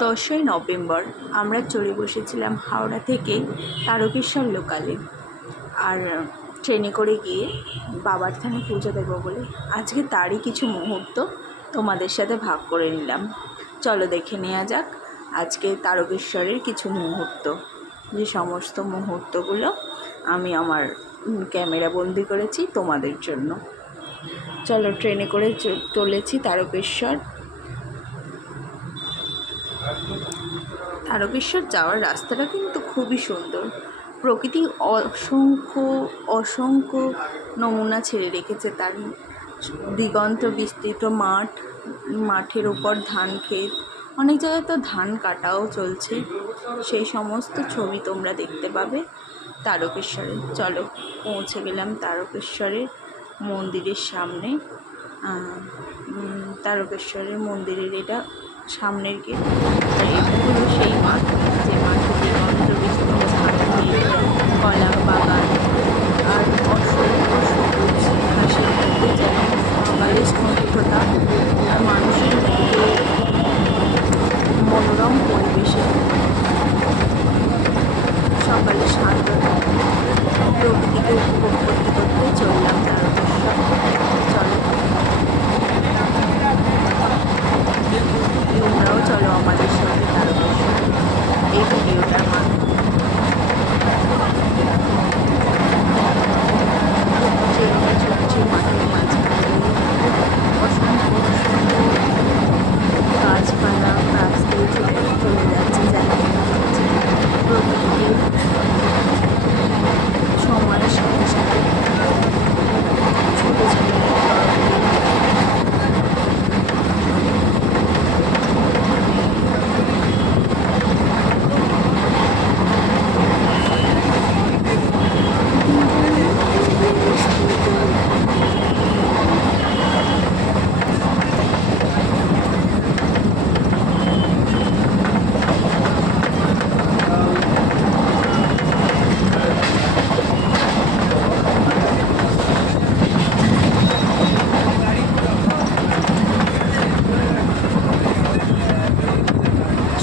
10ই November আমরা চলে বসেছিলাম হাওড়া থেকে তারকেশ্বর লোকালে। আর ট্রেনে করে গিয়ে বাবার থানে পুজো দেবো বলে আজকে তারই কিছু মুহূর্ত তোমাদের সাথে ভাগ করে নিলাম। চলো দেখে নেওয়া যাক আজকে তারকেশ্বরের কিছু মুহূর্ত, যে সমস্ত মুহূর্তগুলো আমি আমার ক্যামেরা বন্দি করেছি তোমাদের জন্য। চলো ট্রেনে করে চলেছি তারকেশ্বর। তারকেশ্বর যাওয়ার রাস্তাটা কিন্তু খুবই সুন্দর। প্রকৃতি অসংখ্য নমুনা ছেড়ে রেখেছে। তার দিগন্ত বিস্তৃত মাঠের ওপর ধান ক্ষেত, অনেক জায়গায় তো ধান কাটাও চলছে। সেই সমস্ত ছবি তোমরা দেখতে পাবে তারকেশ্বরে। চলো পৌঁছে গেলাম তারকেশ্বরের মন্দিরের সামনে। তারকেশ্বরের মন্দিরের এটা সামনের গেট। আর এটা হলো সেই মাঠ, যে মাঠে দিগন্ত বিস্তৃত ধান ক্ষেত, কলা বাগান আর অসংখ্য সবুজ ঘাসের মধ্যে যেন সকালের স্নিগ্ধতা আর মানুষের মধ্যে মনোরম পরিবেশে সকালে শান্ততা প্রকৃতিকে উপভোগ করতে করতে চললাম তারকেশ্বর। চলো তোমরাও চলো আমাদের সাথে তারকেশ্বর এই ভিডিওটার মাধ্যমে। ট্রেনে চলছে মাঠের মাঝখানে, অসংখ্য গাছপালা গাছ দিয়ে চলে যাচ্ছে, যেন প্রকৃতিকে সময়ের সাথে সাথে ছোটো ছোটো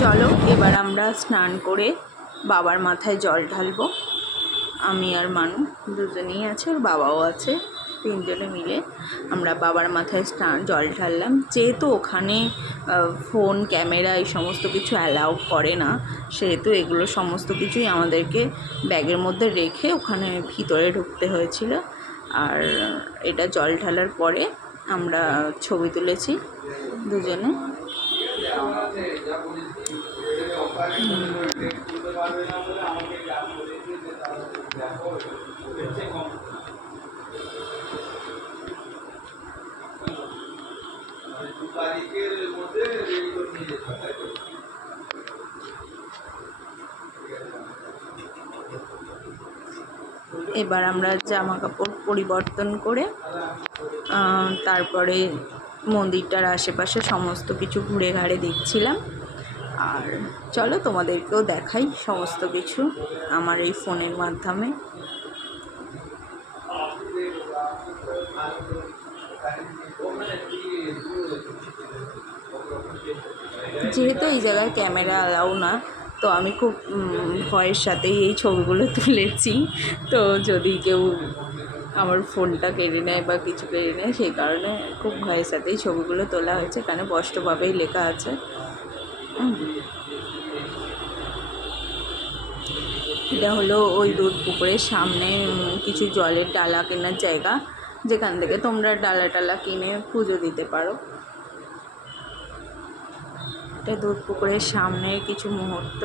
চলো এবার আমরা স্নান করে বাবার মাথায় জল ঢালবো। আমি আর মানু দুজনেই আছে, ওর বাবাও আছে, তিনজনে মিলে আমরা বাবার মাথায় জল ঢাললাম। যেহেতু ওখানে ফোন ক্যামেরা এই সমস্ত কিছু অ্যালাউ করে না, সেহেতু এগুলো সমস্ত কিছুই আমাদেরকে ব্যাগের মধ্যে রেখে ওখানে ভিতরে ঢুকতে হয়েছিল। আর এটা জল ঢালার পরে আমরা ছবি তুলেছি দুজনে। এবার আমরা জামা কাপড় পরিবর্তন করে তারপরে মন্দিরটার আশেপাশে সমস্ত কিছু ঘুরে ঘাড়ে দেখছিলাম। আর চলো তোমাদেরকেও দেখাই সমস্ত কিছু আমার এই ফোনের মাধ্যমে। যেহেতু এই জায়গায় ক্যামেরা অ্যালাউ না, তো আমি খুব ভয়ের সাথেই এই ছবিগুলো তুলেছি। তো যদি কেউ আমার ফোনটা কেড়ে নেয় বা কিছু কেড়ে নেয়, সেই কারণে খুব ভয়ের সাথেই ছবিগুলো তোলা হয়েছে, কারণ স্পষ্টভাবেই লেখা আছে। এটা হলো ওই দুধ পুকুরের সামনে কিছু জলের ডালা কেনার জায়গা, যেখান থেকে তোমরা ডালা টালা কিনে পুজো দিতে পারো। এটা দুধ পুকুরের সামনের কিছু মুহূর্ত।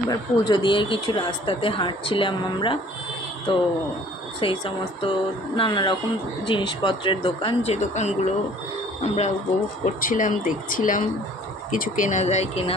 এবার পুজো দিয়ে কিছু রাস্তাতে হাঁটছিলাম আমরা, তো সেই সমস্ত নানা রকম জিনিসপত্রের দোকান, যে দোকানগুলো আমরা উপভোগ করছিলাম, দেখছিলাম কিছু কেনা যায় কিনা।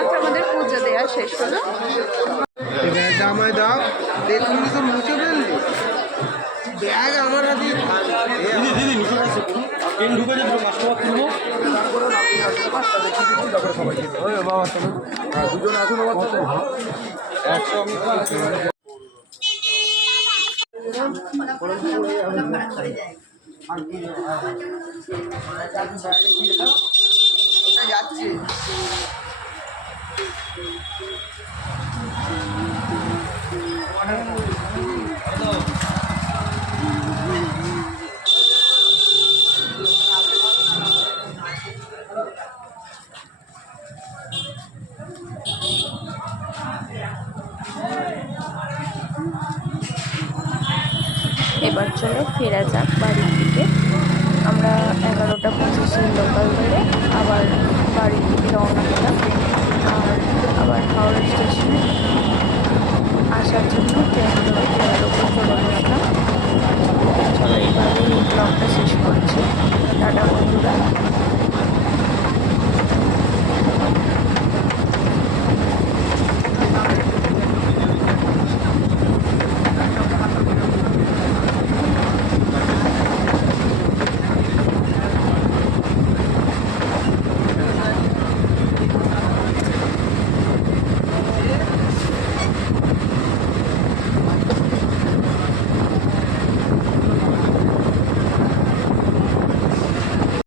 মাত্র আমাদের পুজো দেওয়া শেষ হলো। ব্যাগটা আমায় দাও, দেখুন তো মুছে ফেললি ব্যাগ আমার হাতে। দিদি দিদি নিচে আসছে ট্রেন ঢুকে যাবে, কাস্টমার তুলবো বাবা। দুজন আসুন, একশো আমি যাচ্ছি। এবার চলো ফেরা যাক বাড়ির দিকে। আমরা 11:25 লোকাল ধরে আবার বাড়ির দিকে রওনা দিলাম, আর আবার হাওড়া স্টেশনে আসার জন্য